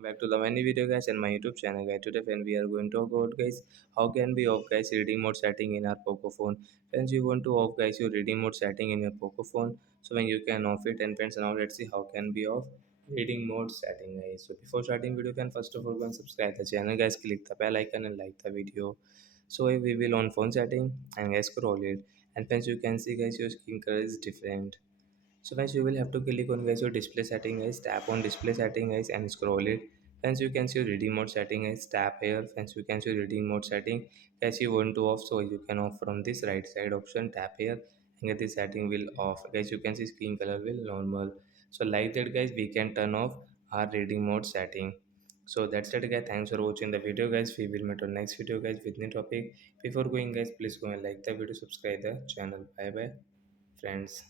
Back to the many video guys and my YouTube channel guys. Today when we are going to talk about guys how can we off guys reading mode setting in our Poco phone. Friends, you want to off guys your reading mode setting in your Poco phone, so when you can off it. And friends, now let's see how can we off reading mode setting guys. So before starting video, can first of all go and subscribe the channel guys, click the bell icon and like the video. So we will on phone setting and guys scroll it, and friends you can see guys your screen color is different. So guys, you will have to click on guys your display setting guys, tap on display setting guys and scroll it. Friends, you can see your reading mode setting guys, tap here. Friends, you can see reading mode setting. Guys, you want to off, so you can off from this right side option, tap here and get the setting will off. Guys, you can see screen color will normal. So like that guys, we can turn off our reading mode setting. So that's it guys, thanks for watching the video guys. We will meet on next video guys with new topic. Before going guys, please go and like the video, subscribe the channel. Bye bye friends.